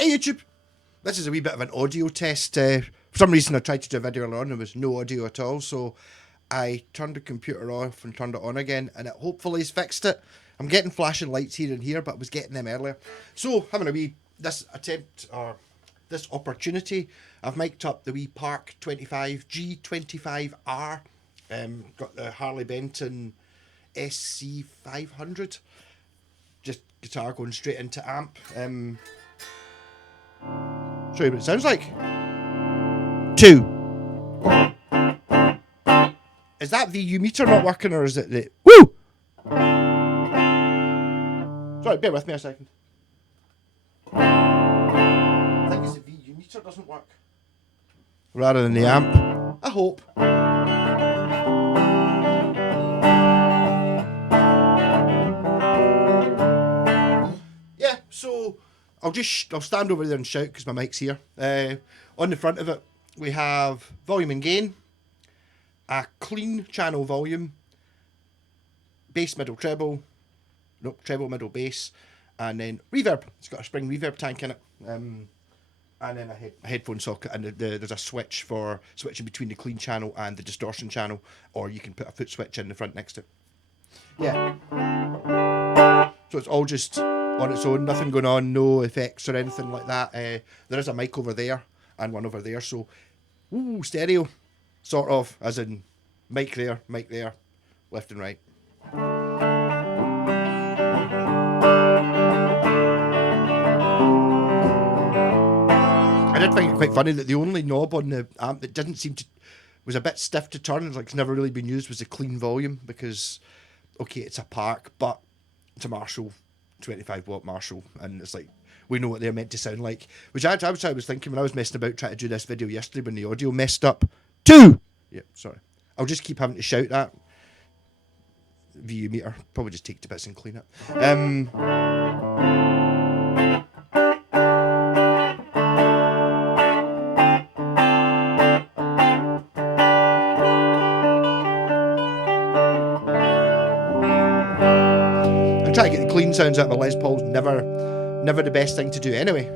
Hey YouTube! This is a wee bit of an audio test. For some reason I tried to do a video earlier on, there was no audio at all, so I turned the computer off and turned it on again, and it hopefully has fixed it. I'm getting flashing lights here and here, but I was getting them earlier. So, having a wee, this attempt, or this opportunity, I've mic'd up the wee Park 25 G25R. Got the Harley Benton SC500. Just guitar going straight into amp. Show you what it sounds like. 2. Is that VU meter not working, or is it the... Woo! Sorry, bear with me a second. I think it's the VU meter doesn't work. Rather than the amp. I hope. Yeah, so I'll stand over there and shout because my mic's here. On the front of it, we have volume and gain, a clean channel volume, bass, middle, treble, nope, treble, middle, bass, and then reverb. It's got a spring reverb tank in it, and then a headphone socket, and there's a switch for switching between the clean channel and the distortion channel, or you can put a foot switch in the front next to it. Yeah. So it's all just on its own, nothing going on, no effects or anything like that. There is a mic over there and one over there, so stereo, sort of, as in mic there, left and right. I did find it quite funny that the only knob on the amp that didn't seem to, was a bit stiff to turn, like it's never really been used, was the clean volume, because, okay, it's a Park, but it's a Marshall, 25 watt Marshall, and it's like, we know what they're meant to sound like. Which I was thinking when I was messing about trying to do this video yesterday when the audio messed up. 2! Yeah, sorry. I'll just keep having to shout that. VU meter. Probably just take it to bits and clean it. I'm trying to get the clean sounds out of my Les Paul's never the best thing to do anyway.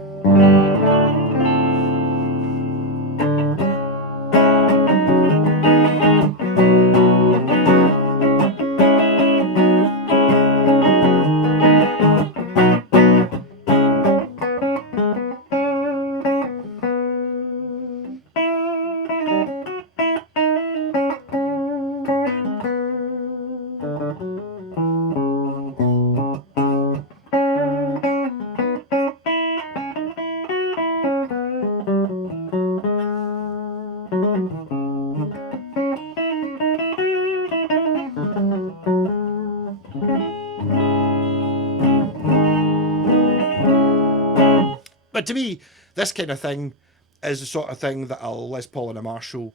But to me, this kind of thing is the sort of thing that a Les Paul and a Marshall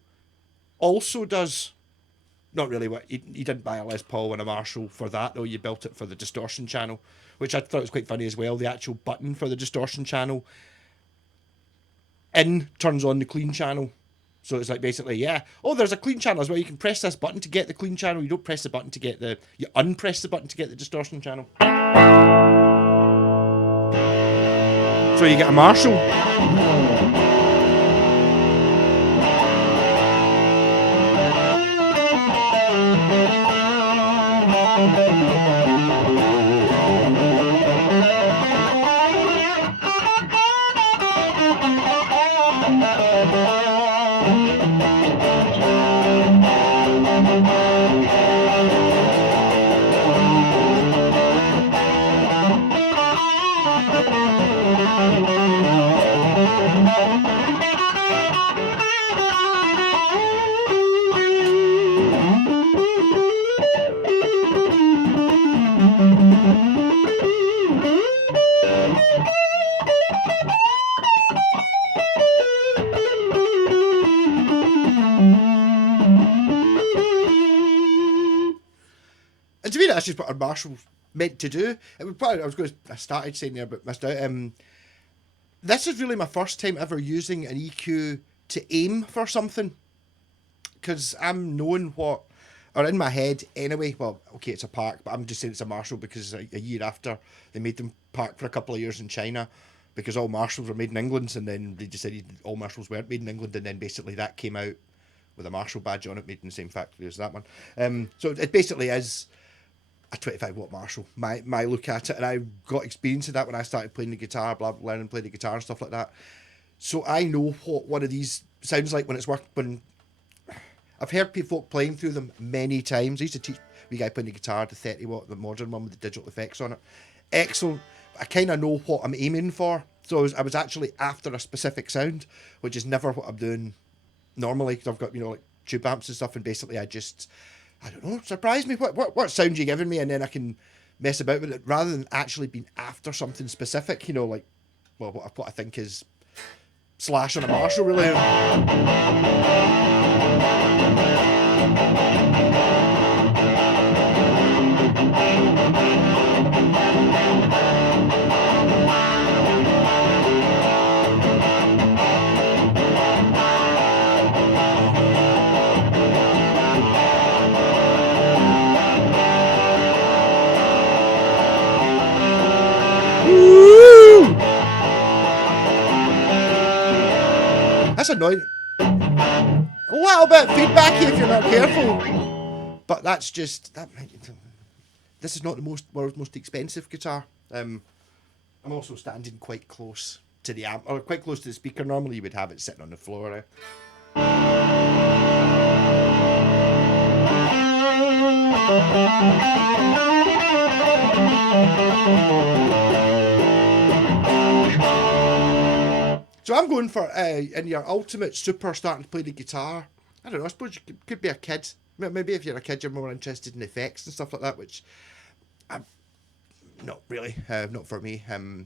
also does. Not really what you didn't buy a Les Paul and a Marshall for that, though. You built it for the distortion channel, which I thought was quite funny as well. The actual button for the distortion channel turns on the clean channel. So it's like basically, yeah, oh, there's a clean channel as well. You can press this button to get the clean channel. You don't press the button to get you unpress the button to get the distortion channel. So you get a Marshall. And to me, that's just what a Marshall's meant to do. It would probably, I started saying there, but missed out. This is really my first time ever using an EQ to aim for something, because I'm knowing what, or in my head anyway, well, okay, it's a Park, but I'm just saying it's a Marshall because a year after they made them Park for a couple of years in China, because all Marshalls were made in England, and then they decided all Marshalls weren't made in England, and then basically that came out with a Marshall badge on it, made in the same factory as that one. So it basically is a 25-watt Marshall, my look at it, and I got experience of that when I started playing the guitar, learning to play the guitar and stuff like that. So I know what one of these sounds like when it's worked. When I've heard people playing through them many times. I used to teach the guy playing the guitar, the 30-watt, the modern one with the digital effects on it. Excellent. I kind of know what I'm aiming for. So I was actually after a specific sound, which is never what I'm doing normally, because I've got, like tube amps and stuff, and basically I don't know, surprise me, what sound you giving me, and then I can mess about with it, rather than actually being after something specific, like, well, what I think is Slash on a Marshall, really. That's annoying. A little bit feedbacky if you're not careful. But that's just that. This is not the world's most expensive guitar. I'm also standing quite close to the amp, or quite close to the speaker. Normally you would have it sitting on the floor. So I'm going for in your ultimate super starting to play the guitar. I don't know. I suppose you could be a kid. Maybe if you're a kid, you're more interested in effects and stuff like that, which I'm not really. Not for me. I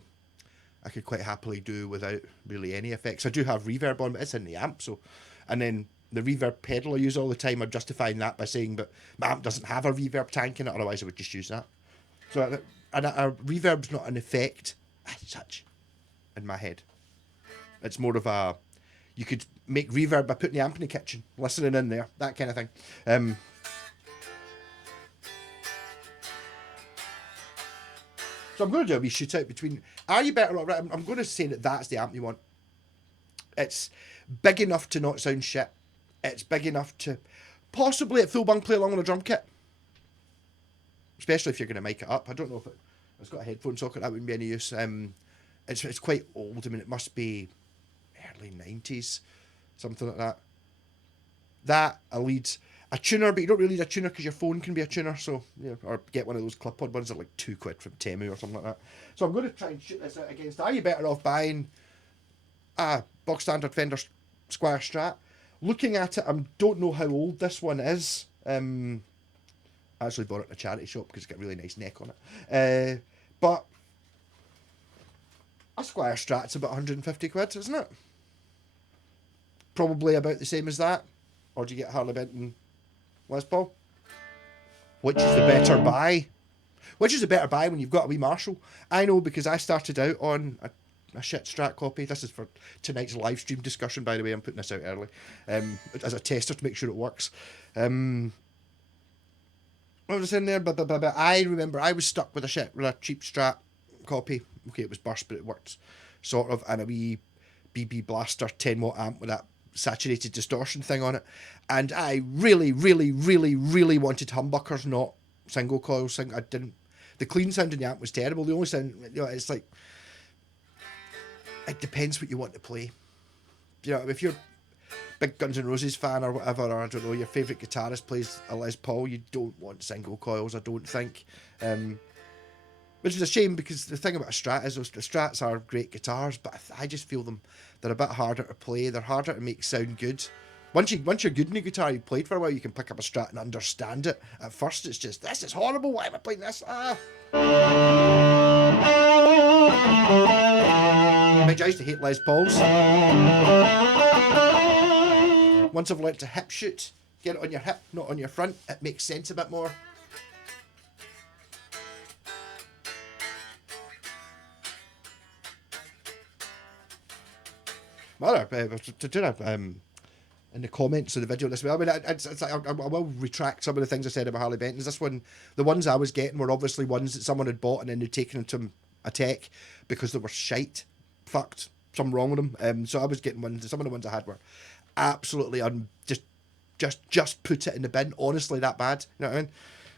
could quite happily do without really any effects. I do have reverb on, but it's in the amp. So, and then the reverb pedal I use all the time, I'm justifying that by saying, but my amp doesn't have a reverb tank in it. Otherwise, I would just use that. So, and a reverb's not an effect as such in my head. It's more of a, you could make reverb by putting the amp in the kitchen, listening in there, that kind of thing. So I'm going to do a wee shootout between, are you better off, right, I'm going to say that that's the amp you want. It's big enough to not sound shit. It's big enough to possibly at full bung play along on a drum kit. Especially if you're going to mic it up. I don't know if it's got a headphone socket, that wouldn't be any use. It's quite old. I mean, it must be early 90s, something like that. That, a tuner, but you don't really need a tuner because your phone can be a tuner, so, yeah, or get one of those clip-on ones that are like £2 from Temu or something like that. So I'm going to try and shoot this out against, are you better off buying a bog standard Fender Squire Strat? Looking at it, I don't know how old this one is. I actually bought it in a charity shop because it's got a really nice neck on it. But a Squire Strat's about 150 quid, isn't it? Probably about the same as that. Or do you get Harley Benton Les Paul? Which is the better buy? Which is the better buy when you've got a wee Marshall? I know, because I started out on a shit Strat copy. This is for tonight's live stream discussion, by the way. I'm putting this out early. As a tester to make sure it works. What was in there? But I remember I was stuck with a cheap Strat copy. Okay, it was burst, but it worked sort of, and a wee BB Blaster 10-watt amp with that saturated distortion thing on it. And I really, really, really, really wanted humbuckers, not single coils. The clean sound in the amp was terrible. The only sound, it's like, it depends what you want to play. If you're a big Guns N' Roses fan or whatever, or I don't know, your favourite guitarist plays a Les Paul, you don't want single coils, I don't think. Which is a shame, because the thing about a Strat is the Strats are great guitars, but I just feel they're a bit harder to play. They're harder to make sound good. Once you're good in a guitar, you've played for a while, you can pick up a Strat and understand it. At first, it's just, this is horrible, why am I playing this? I used to hate Les Pauls. Once I've learnt to hip shoot, get it on your hip, not on your front, it makes sense a bit more. In the comments of the video this way. I mean, I will retract some of the things I said about Harley Benton's. This one, the ones I was getting were obviously ones that someone had bought and then they'd taken into a tech because they were shite fucked. Something wrong with them. So I was getting some of the ones I had were absolutely just put it in the bin. Honestly, that bad. You know what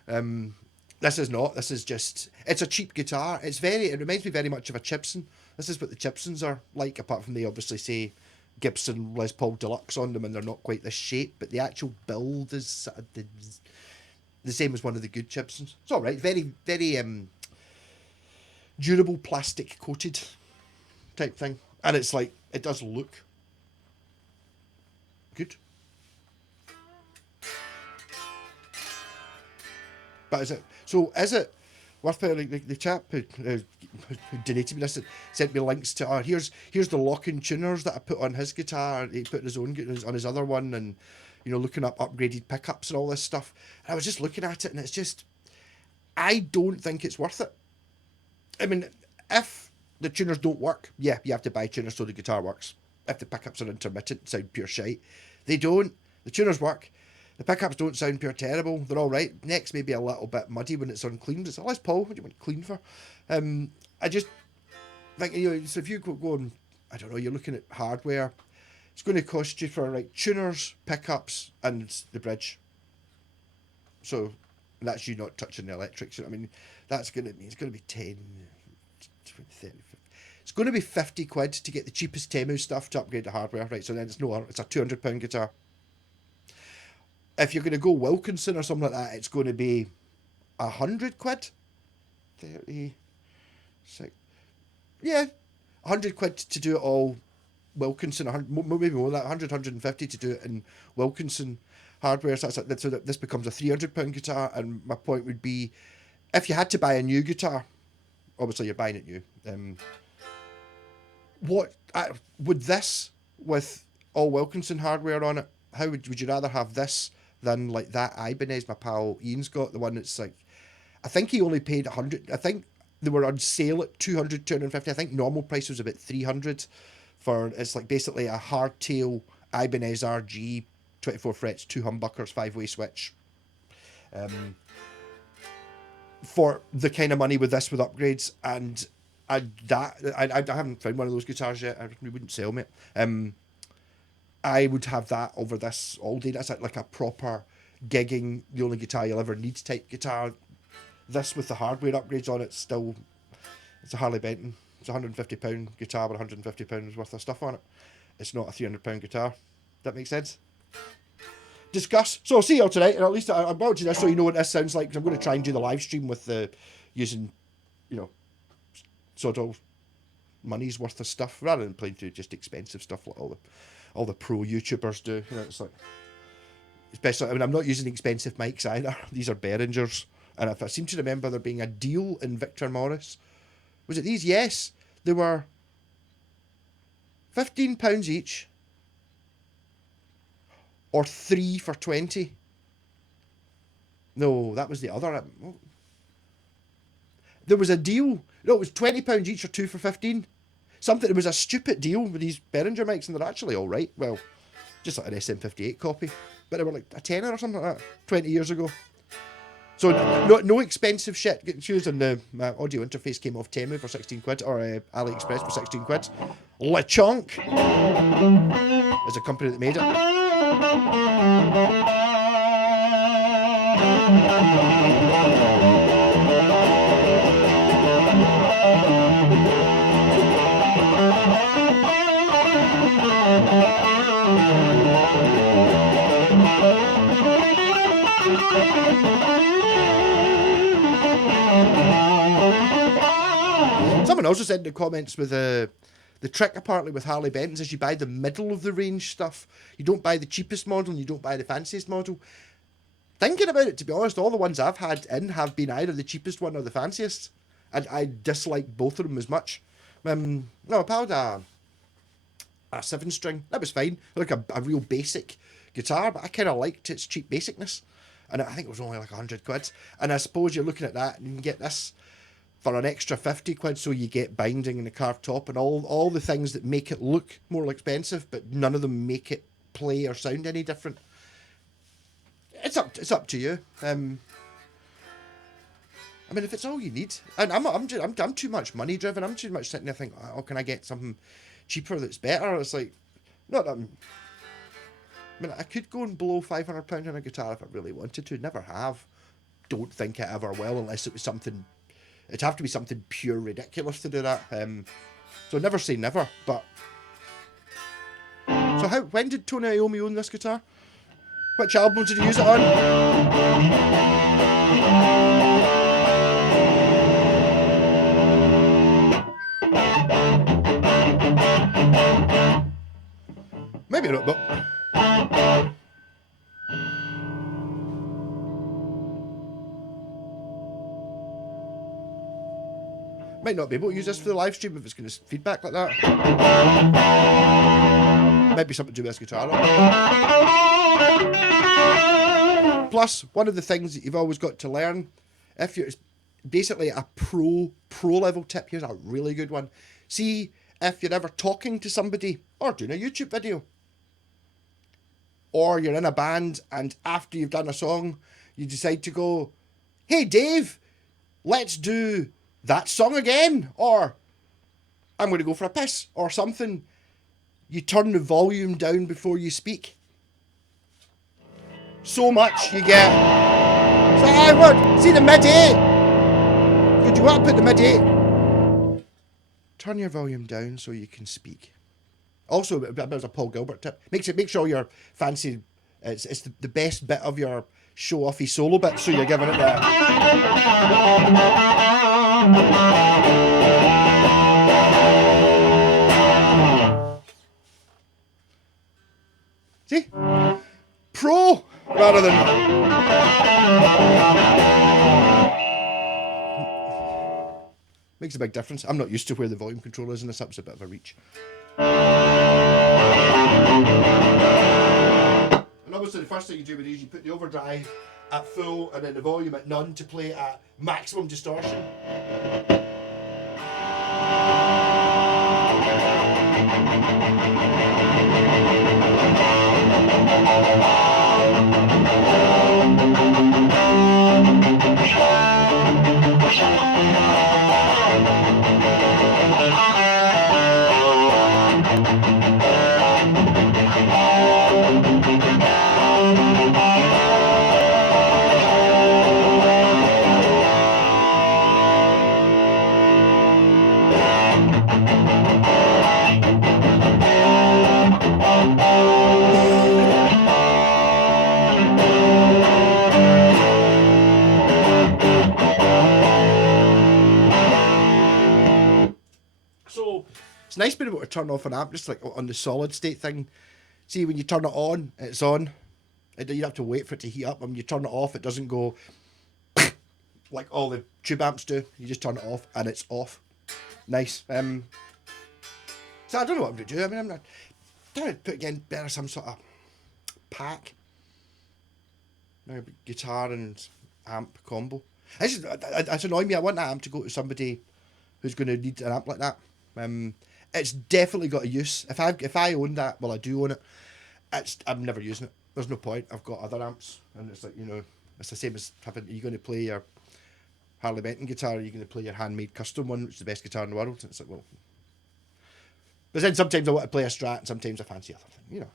I mean? This is not. This is just. It's a cheap guitar. It reminds me very much of a Gibson. This is what the Gibsons are like, apart from they obviously say Gibson Les Paul Deluxe on them, and they're not quite this shape. But the actual build is sort of the same as one of the good Gibsons. It's all right. Very durable, plastic coated type thing, and it's like it does look good. But is it worth putting, like the chap who donated me this sent me links to here's the lock-in tuners that I put on his guitar. He put his own on his other one, and looking up upgraded pickups and all this stuff. And I was just looking at it, and it's just, I don't think it's worth it. I mean, if the tuners don't work, yeah, you have to buy tuners so the guitar works. If the pickups are intermittent, sound pure shite. They don't. The tuners work. The pickups don't sound pure terrible. They're all right. Neck's maybe a little bit muddy when it's uncleaned. It's a Les Paul. What do you want clean for? I just think, so if you go and, I don't know, you're looking at hardware, it's going to cost you for tuners, pickups, and the bridge. So that's you not touching the electrics. I mean, that's going to mean it's going to be 10, 20, 30, 50. It's going to be 50 quid to get the cheapest Temu stuff to upgrade the hardware, right? So then it's a £200 guitar. If you're going to go Wilkinson or something like that, it's going to be 100 quid. 36. Yeah, 100 quid to do it all Wilkinson. Maybe more than that, 100, 150 to do it in Wilkinson hardware. So that this becomes a £300 guitar. And my point would be, if you had to buy a new guitar, obviously you're buying it new. Would this, with all Wilkinson hardware on it, how would you rather have this than like that Ibanez my pal Ian's got, the one that's like, I think he only paid 100. I think they were on sale at 200, 250. I think normal price was about 300 for, it's like basically a hardtail Ibanez RG, 24 frets, 2 humbuckers, 5-way switch. For the kind of money with this, with upgrades, and I haven't found one of those guitars yet. I wouldn't sell me. I would have that over this all day. That's like a proper gigging, the only guitar you'll ever need type guitar. This with the hardware upgrades on it, it's a Harley Benton. It's a £150 guitar with £150 worth of stuff on it. It's not a £300 guitar. That makes sense? Discuss. So I'll see you all tonight, and at least I'm about to this so you know what this sounds like, because I'm going to try and do the live stream with using, sort of money's worth of stuff, rather than playing through just expensive stuff like all the pro YouTubers do. It's like, especially, I mean, I'm not using expensive mics either. These are Behringers, and if I seem to remember there being a deal in Victor Morris. Was it these? Yes, they were £15 each, or 3 for 20. No, that was the other. There was a deal. No, it was £20 each or 2 for 15. Something. It was a stupid deal with these Behringer mics, and they're actually all right. Well, just like an SM58 copy, but they were like a tenner or something like that 20 years ago. So no expensive shit. Get used, and the audio interface came off Temu for 16 quid, or AliExpress for 16 quid. LeChonk is a company that made Someone also said in the comments with the trick apparently with Harley Bentons is you buy the middle of the range stuff. You don't buy the cheapest model, and you don't buy the fanciest model. Thinking about it, to be honest, all the ones I've had in have been either the cheapest one or the fanciest, and I dislike both of them as much. No, I had a 7-string. That was fine, like a real basic guitar, but I kind of liked its cheap basicness, and I think it was only like 100 quid. And I suppose you're looking at that, and you can get this for an extra 50 quid, so you get binding and the carved top and all the things that make it look more expensive, but none of them make it play or sound any different. It's up to you. I I mean, if it's all you need, and I'm too much money driven. I'm too much sitting there thinking, oh, can I get something cheaper that's better? It's like, not that I mean, I could go and blow £500 on a guitar if I really wanted to. Never have. Don't think it ever will, unless it was something. It'd have to be something pure ridiculous to do that. So never say never. But so when did Tony Iommi own this guitar? Which album did he use it on? Maybe not, but might not be able to use this for the live stream if it's going to feedback like that. Might be something to do with this guitar. Plus, one of the things that you've always got to learn, if you're basically a pro level tip, here's a really good one. See if you're ever talking to somebody or doing a YouTube video, or you're in a band and after you've done a song, you decide to go, hey Dave, let's do that song again, or I'm going to go for a piss, or something. You turn the volume down before you speak. So much you get. So I would see the mid 8. Would you want to put the mid 8? Turn your volume down so you can speak. Also, there's a Paul Gilbert tip. Make sure your fancy. It's the best bit of your show-offy solo bit, so you're giving it that. See? Pro rather than... Makes a big difference. I'm not used to where the volume control is in this, it's a bit of a reach. And obviously the first thing you do with these, you put the overdrive at full and then the volume at none to play at maximum distortion. It's nice being able to turn off an amp, just like on the solid state thing. See, when you turn it on, it's on. You have to wait for it to heat up. When you turn it off, it doesn't go like all the tube amps do. You just turn it off and it's off. Nice. So I don't know what I'm going to do. I mean, I'm not trying to put again better some sort of pack. Guitar and amp combo. It's annoying me. I want that amp to go to somebody who's going to need an amp like that. It's definitely got a use. If I own that, well, I do own it. I'm never using it. There's no point. I've got other amps, and it's like, you know, it's the same as having. Are you going to play your Harley Benton guitar? Or are you going to play your handmade custom one, which is the best guitar in the world? And it's like, well, but then sometimes I want to play a Strat, and sometimes I fancy other thing, you know.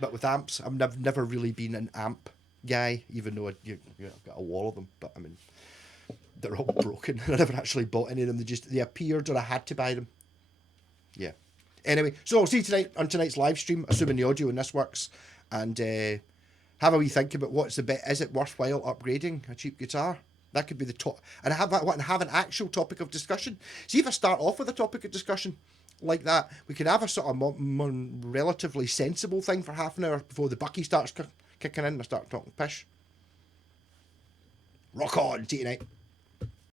But with amps, I've never really been an amp guy, even though I've got a wall of them. But I mean, they're all broken. I never actually bought any of them. They appeared or I had to buy them. Yeah. Anyway, so I'll see you tonight on tonight's live stream, assuming the audio and this works, and have a wee think about what's the bit. Is it worthwhile upgrading a cheap guitar? That could be the top. And have an actual topic of discussion. See if I start off with a topic of discussion like that, we can have a sort of relatively sensible thing for half an hour before the bucky starts kicking in and I start talking pish. Rock on, see you tonight.